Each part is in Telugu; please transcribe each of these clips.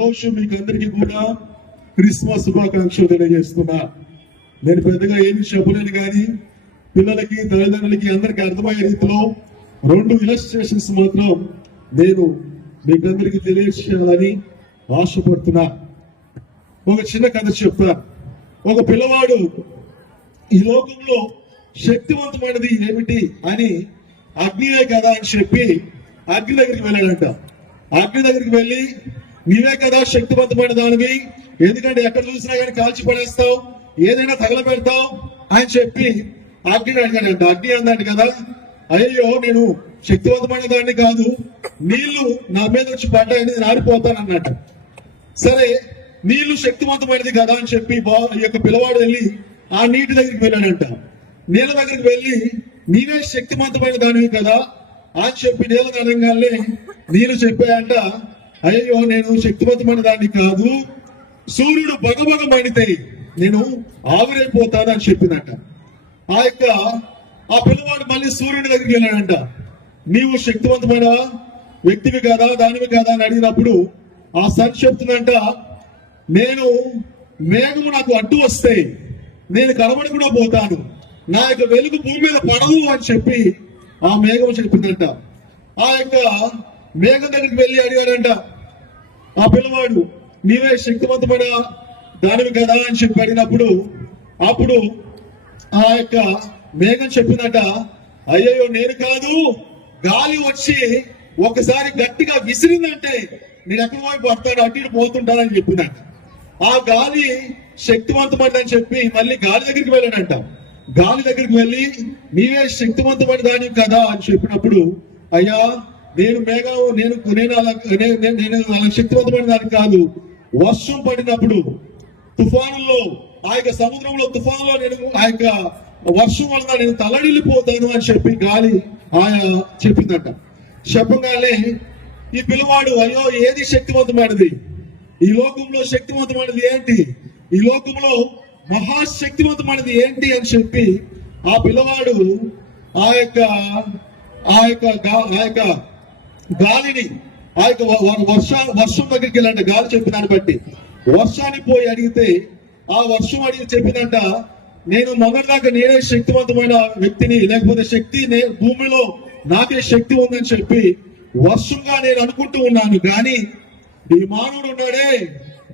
రోజు మీకు అందరికీ కూడా క్రిస్మస్ శుభాకాంక్షలు తెలియజేస్తున్నా. నేను పెద్దగా ఏమి చెప్పలేను కానీ పిల్లలకి తల్లిదండ్రులకి అందరికీ అర్థమయ్యే రీతిలో 2 ఇలస్ట్రేషన్స్ మాత్రం నేను మీకు అందరికీ తెలియజేయాలని ఆశపడుతున్నా. ఒక చిన్న కథ చెప్తా. ఒక పిల్లవాడు ఈ లోకంలో శక్తివంతమైనది ఏమిటి అని అగ్నియే కదా అని చెప్పి అగ్ని దగ్గరికి వెళ్ళాడంట. అగ్ని దగ్గరికి వెళ్ళి నీవే కదా శక్తివంతమైన దానివి, ఎందుకంటే ఎక్కడ చూసినా కానీ కాల్చి పడేస్తావు, ఏదైనా తగలబెడతావు అని చెప్పి అగ్ని అడిగాడంట. అగ్ని అందండి కదా, అయ్యో నేను శక్తివంతమైన దాన్ని కాదు, నీళ్లు నా మీద వచ్చి పడ్డాయని నేను ఆడిపోతాను అన్నట్టు. సరే నీళ్లు శక్తివంతమైనది కదా అని చెప్పి ఈ యొక్క పిల్లవాడు వెళ్ళి ఆ నీటి దగ్గరికి వెళ్ళాడంట. నీళ్ళ దగ్గరికి వెళ్ళి నీవే శక్తివంతమైన దానివి కదా అని చెప్పి నీళ్ళ అనగానే నీళ్ళు చెప్పాయంట, అయ్యో నేను శక్తివంతమైన దాన్ని కాదు, సూర్యుడు బగబగ మండితే నేను ఆవిరైపోతాను అని చెప్పిందంట. ఆ పిల్లవాడు మళ్ళీ సూర్యుడి దగ్గరికి వెళ్ళాడంట. నీవు శక్తివంతమైన వ్యక్తివి కదా దానివి కదా అని అడిగినప్పుడు ఆ సన్ చెప్తుందంట, నేను మేఘము నాకు అడ్డు వస్తే నేను కనబడకుండా పోతాను, నా యొక్క వెలుగు భూమి మీద పడదు అని చెప్పి ఆ మేఘం చెప్పిందంట. ఆ యొక్క మేఘం దగ్గరికి వెళ్ళి అడిగాడంట ఆ పిల్లవాడు, నీవే శక్తివంతమైన దానివి కదా అని చెప్పి అడిగినప్పుడు అప్పుడు ఆ యొక్క మేఘం చెప్పిందట, అయ్యయ్యో నేను కాదు, గాలి వచ్చి ఒకసారి గట్టిగా విసిరిందంటే నేను ఎక్కడ పోయి పడతాను, అటు ఇటు పోతుంటానని చెప్పిందంట. ఆ గాలి శక్తివంతమైనదని చెప్పి మళ్ళీ గాలి దగ్గరికి వెళ్ళాడంట. గాలి దగ్గరికి వెళ్ళి నీవే శక్తివంతమైన దాని కదా అని చెప్పినప్పుడు, అయ్యా నేను మేఘం నేను అలా శక్తివంతమైన దాని కాదు, వర్షం పడినప్పుడు తుఫానుల్లో ఆ యొక్క సముద్రంలో తుఫానులో నేను ఆ యొక్క వర్షం వలన నేను తల్లడిల్లిపోతాను అని చెప్పి గాలి ఆయా చెప్పిందట. చెప్పగానే ఈ పిల్లవాడు, అయ్యో ఏది శక్తివంతమైనది, ఈ లోకంలో శక్తివంతమైనది ఏంటి, ఈ లోకంలో మహాశక్తివంతమైనది ఏంటి అని చెప్పి ఆ పిల్లవాడు ఆ యొక్క గాలిని ఆ యొక్క వర్షం దగ్గరికి వెళ్ళండి. గాలి చెప్పిన దాన్ని బట్టి వర్షాన్ని పోయి అడిగితే ఆ వర్షం అడిగి చెప్పినంట, నేను మొదటిదాకా నేనే శక్తివంతమైన వ్యక్తిని, లేకపోతే శక్తి భూమిలో నాకే శక్తి ఉందని చెప్పి వర్షంగా నేను అనుకుంటూ ఉన్నాను. కానీ ఈ మానవుడు ఉన్నాడే,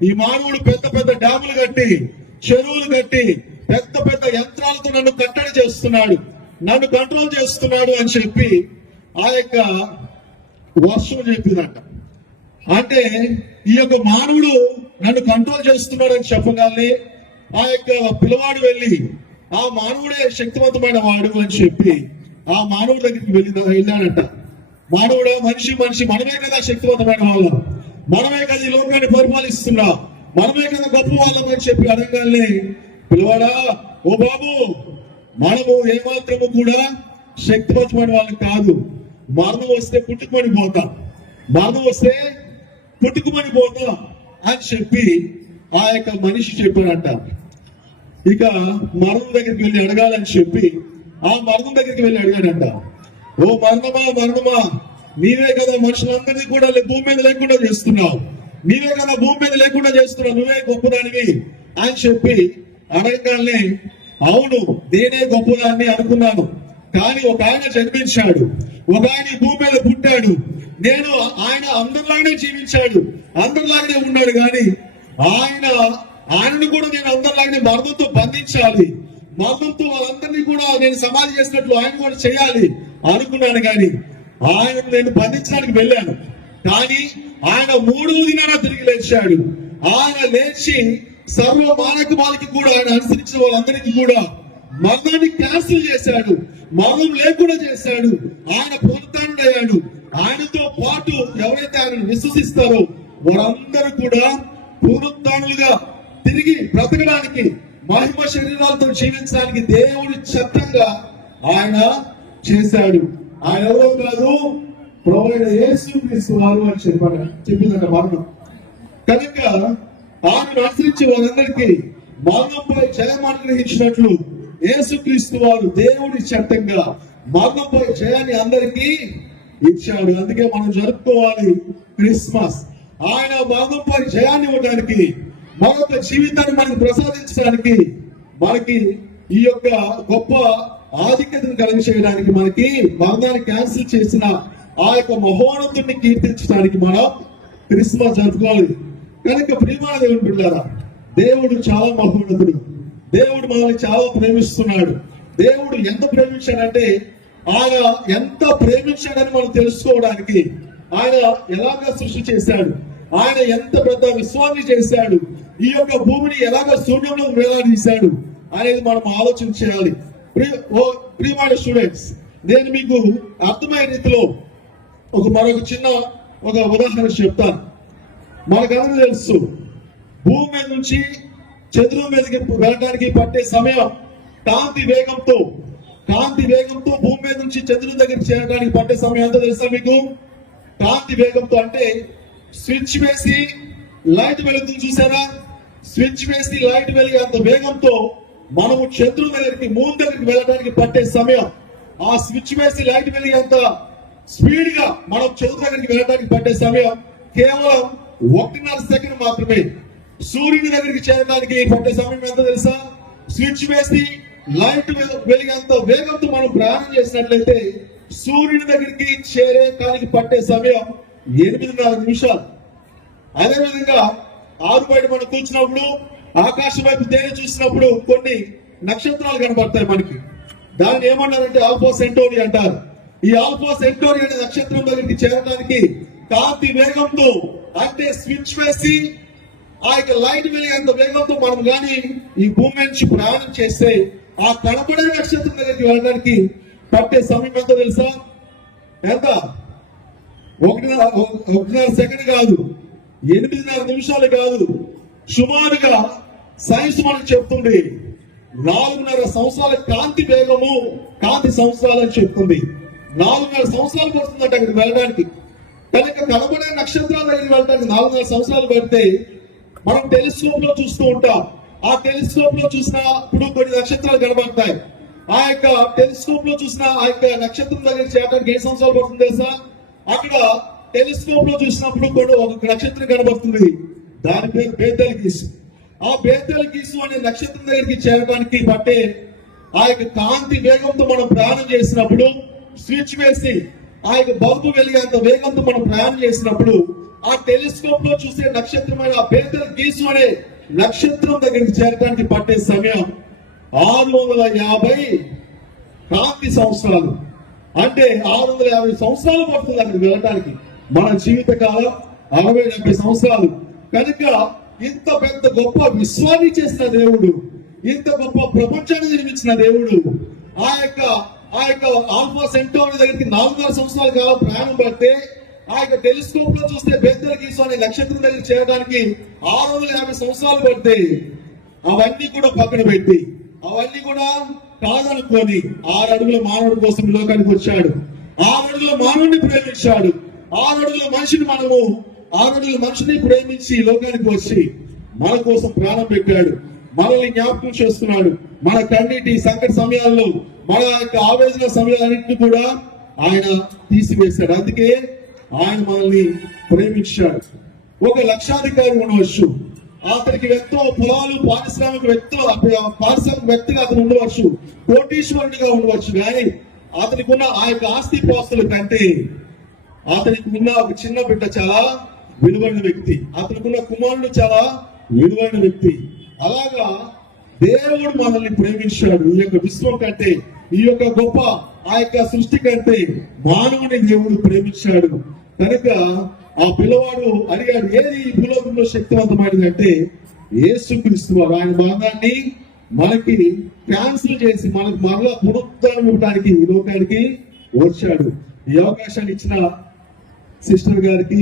ఈ మానవుడు పెద్ద పెద్ద డ్యాములు కట్టి చెరువులు కట్టి పెద్ద పెద్ద యంత్రాలతో నన్ను కట్టడి చేస్తున్నాడు, నన్ను కంట్రోల్ చేస్తున్నాడు అని చెప్పి ఆ యొక్క వర్షం చెప్పిందంట. అంటే ఈ యొక్క మానవుడు నన్ను కంట్రోల్ చేస్తున్నాడు అని చెప్పగానే ఆ యొక్క పిల్లవాడు వెళ్ళి ఆ మానవుడే శక్తివంతమైన వాడు అని చెప్పి ఆ మానవుడి దగ్గరికి వెళ్ళాడంట. మానవుడా, మనిషి మనమే కదా శక్తివంతమైన వాళ్ళం, మనమే కదా ఈ లోకాన్ని పరిపాలిస్తున్నా, మనమే కదా గొప్ప వాళ్ళం అని చెప్పి అనగానే పిల్లవాడా, ఓ బాబు, మనము ఏమాత్రము కూడా శక్తివంతమైన వాళ్ళం కాదు, మరణం వస్తే పుట్టుకుమని పోతాం, మరణం వస్తే పుట్టుకుమని పోతాం అని చెప్పి ఆ యొక్క మనిషి చెప్పాడంట. ఇక మరణం దగ్గరికి వెళ్ళి అడగాలని చెప్పి ఆ మరణం దగ్గరికి వెళ్ళి అడిగాడంట, ఓ మరణమా, నీవే కదా మనుషులందరినీ కూడా భూమి మీద లేకుండా చేస్తున్నావు, నీవే కదా భూమి మీద లేకుండా చేస్తున్నావు, నువ్వే గొప్పదానివి అని చెప్పి అడగగానే, అవును నేనే గొప్పదాన్ని అనుకున్నాను, కానీ ఒక ఆయన జన్మించాడు, ఒక ఆయన భూమి మీద పుట్టాడు, ఆయన అందరిలాగానే జీవించాడు, అందరిలాగానే ఉన్నాడు, కానీ ఆయనను కూడా నేను అందరిలాగానే మరణంతో బంధించాలి, మరణంతో వాళ్ళందరినీ కూడా నేను సమాధి చేసినట్లు ఆయన కూడా చేయాలి అనుకున్నాను. కానీ ఆయన నేను బంధించడానికి వెళ్ళాను, కానీ ఆయన 3వ దినాన తిరిగి లేచాడు. ఆయన లేచి సర్వ మానవాళికి కూడా ఆయన అనుసరించిన వాళ్ళందరికీ కూడా మరణాన్ని క్యాన్సిల్ చేశాడు, మరణం లేకుండా చేశాడు. ఆయన పునరుత్థానుడయ్యాడు. ఆయనతో పాటు ఎవరైతే ఆయనను విశ్వసిస్తారో వారందరూ కూడా పునరుత్థానులుగా తిరిగి బ్రతకడానికి, మహిమ శరీరాలతో జీవించడానికి దేవుడి చట్టంగా ఆయన చేశాడు. ఆయన ఎవరో కాదు, ప్రభువైన యేసుక్రీస్తు వారు అని చెప్పిందంట మరణం. కనుక ఆయనను అనుసరించి వారందరికీ మరణంపై జయం అనుగ్రహించినట్లు యేసుక్రీస్తు వారు దేవుడి చట్టంగా మరణంపై జయాన్ని అందరికీ ఇచ్చాడు. అందుకే మనం జరుపుకోవాలి క్రిస్మస్. ఆయన మరణంపై జయాన్ని ఇవ్వడానికి, మరొక జీవితాన్ని మనకు ప్రసాదించడానికి, మనకి ఈ యొక్క గొప్ప ఆధిక్యతను కలిగజేయడానికి, మనకి మరణాన్ని క్యాన్సిల్ చేసిన ఆ యొక్క మహోన్నతుడిని కీర్తించడానికి మనం క్రిస్మస్ జరుపుకోవాలి. కనుక ప్రియమైన దేవుని బిడ్డలారా, దేవుడు చాలా మహోన్నతుడు. దేవుడు మనల్ని చాలా ప్రేమిస్తున్నాడు. దేవుడు ఎంత ప్రేమించాడంటే, ఆయన ఎంత ప్రేమించాడని మనం తెలుసుకోవడానికి ఆయన ఎలాగ సృష్టి చేశాడు, ఆయన ఎంత పెద్ద విశ్వాన్ని చేశాడు, ఈ యొక్క భూమిని ఎలాగ శూన్యంలో వేలాడదీశాడు అనేది మనం ఆలోచన చేయాలి. ప్రియమైన స్టూడెంట్స్, నేను మీకు అర్థమయ్యే రీతిలో మరొక చిన్న ఉదాహరణ చెప్తాను. మనకందరూ తెలుసు, భూమి మీద నుంచి చంద్రుడి మీదకి వెళ్ళడానికి పట్టే సమయం కాంతి వేగంతో భూమి మీద నుంచి చంద్రుడి దగ్గరికి చేరడానికి పట్టే సమయం ఎంతో తెలుసా మీకు? కాంతి వేగంతో అంటే స్విచ్ వేసి లైట్ వెలుగుతుంది చూసారా? స్విచ్ వేసి లైట్ వెలిగే అంత వేగంతో మనము చంద్రుడి దగ్గరికి, మూన్ దగ్గరికి వెళ్ళడానికి పట్టే సమయం, ఆ స్విచ్ వేసి లైట్ వెలిగే అంత స్పీడ్ గా మనం చంద్రుడి దగ్గరికి వెళ్ళడానికి పట్టే సమయం కేవలం 1.5 సెకండ్ మాత్రమే. సూర్యుడి దగ్గరికి చేరడానికి పట్టే సమయం ఎంత తెలుసా? స్విచ్ వేసి లైట్ వెలిగేంత వేగంతో మనం ప్రయాణం చేసినట్లయితే సూర్యుడి దగ్గరికి చేరేకానికి పట్టే సమయం 8.5 నిమిషాలు. అదేవిధంగా ఆరు బయట మనం కూర్చున్నప్పుడు, ఆకాశం వైపు తేలి చూసినప్పుడు కొన్ని నక్షత్రాలు కనబడతాయి మనకి. దాన్ని ఏమన్నారంటే ఆల్ఫా సెంటోరి అంటారు. ఈ ఆల్ఫా సెంటోరి అనే నక్షత్రం దగ్గరికి చేరడానికి కాంతి వేగంతో, అంటే స్విచ్ వేసి ఆ యొక్క లైట్ వెలిగేంత వేగంతో మనం కానీ ఈ భూమి నుంచి ప్రయాణం చేస్తే ఆ కనపడే నక్షత్రం దగ్గరికి వెళ్ళడానికి పట్టే సమయం ఎంతో తెలుసా? ఎంత? 1.5 సెకండ్ కాదు, 8.5 నిమిషాలు కాదు, సుమారుగా సైన్స్ మనకు చెప్తుంది 4.5 సంవత్సరాల కాంతి వేగము, కాంతి సంవత్సరాలు అని చెప్తుంది. 4.5 సంవత్సరాలు పడుతుందంట అక్కడికి వెళ్ళడానికి. కనుక కనబడే నక్షత్రాల దగ్గరికి వెళ్ళడానికి 4.5 సంవత్సరాలు పడితే మనం టెలిస్కోప్ లో చూస్తూ ఉంటాం. ఆ టెలిస్కోప్ లో చూసినప్పుడు కొన్ని నక్షత్రాలు కనబడతాయి. ఆ యొక్క టెలిస్కోప్ లో చూసిన ఆ యొక్క నక్షత్రం దగ్గర చేరడానికి 8 సంవత్సరాలు పడుతుంది తెలుసా? అక్కడ టెలిస్కోప్ లో చూసినప్పుడు కూడా ఒక నక్షత్రం కనబడుతుంది, దాని పేరు బేతెల్ గీసు. ఆ బేతెల్ గీసు అనే నక్షత్రం దగ్గరికి చేరడానికి పట్టే ఆ యొక్క కాంతి వేగంతో మనం ప్రయాణం చేసినప్పుడు, స్విచ్ వేసి ఆ యొక్క బల్బు వెలిగేంత వేగంతో మనం ప్రయాణం చేసినప్పుడు, ఆ టెలిస్కోప్ లో చూసే నక్షత్రమైన ఆ బేతెల్ గీసు అనే నక్షత్రం దగ్గరికి చేరడానికి పట్టే సమయం 650 కాంతి సంవత్సరాలు. అంటే 650 సంవత్సరాలు పడుతుంది అక్కడికి వెళ్ళడానికి. మన జీవిత కాలం 60-70 సంవత్సరాలు. కనుక ఇంత పెద్ద గొప్ప విశ్వాన్ని చేసిన దేవుడు, ఇంత గొప్ప ప్రపంచాన్ని నిర్మించిన దేవుడు, ఆ యొక్క ఆల్ఫా సెంటోరి దగ్గరికి 4.5 సంవత్సరాల కాలం ప్రయాణం పడితే, ఆ యొక్క టెలిస్కోప్ లో చూస్తే బేతెల్ గీసు అనే నక్షత్రం దగ్గర చేరడానికి 650 సంవత్సరాలు పడితే, అవన్నీ కూడా పక్కన పెట్టి, అవన్నీ కూడా కాదనుకొని 6 అడుగుల మానవుడి కోసం లోకానికి వచ్చాడు. 6 అడుగుల మానవుడిని ప్రేమించాడు. 6 అడుగుల మనిషిని 6 అడుగుల మనిషిని ప్రేమించి లోకానికి వచ్చి మన కోసం ప్రాణం పెట్టాడు. మనల్ని జ్ఞాపకం చేస్తున్నాడు. మన కన్నీటి సంకట సమయాల్లో, మన యొక్క ఆవేదన సమయాలన్నింటినీ కూడా ఆయన తీసివేశాడు. అందుకే ఆయన మనల్ని ప్రేమించాడు. ఒక లక్షాధికారి ఉండవచ్చు, అతనికి ఎంతో పొలాలు, పారిశ్రామిక వ్యక్తిగా అతను ఉండవచ్చు, కోటీశ్వరుడిగా ఉండవచ్చు. కానీ అతనికి ఉన్న ఆ యొక్క ఆస్తి పాస్తుల కంటే అతనికి ఉన్న ఒక చిన్న బిడ్డ చాలా విలువైన వ్యక్తి, అతనికి ఉన్న కుమారుడు చాలా విలువైన వ్యక్తి. అలాగా దేవుడు మనల్ని ప్రేమించాడు. ఈ యొక్క విశ్వం కంటే, ఈ యొక్క గొప్ప ఆ యొక్క సృష్టి కంటే మానవుని దేవుడు ప్రేమించాడు. కనుక ఆ పిల్లవాడు అడిగాడు, ఏది ఈ భూలోకంలో శక్తివంతమైనది అంటే యేసుక్రీస్తు వారు. ఆయన మరణాన్ని మనకి క్యాన్సిల్ చేసి మనకు మరలా పునరుద్ధరణ ఇవ్వడానికి ఈ లోకానికి వచ్చాడు. ఈ అవకాశాన్ని ఇచ్చిన సిస్టర్ గారికి,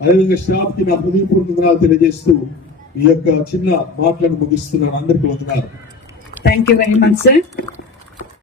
అదేవిధంగా స్టాఫ్ కి నా హృదయపూర్వక తెలియజేస్తూ ఈ యొక్క చిన్న మాటలను ముగిస్తున్నాను. అందరికీ వందనాలు. Thank you very much sir.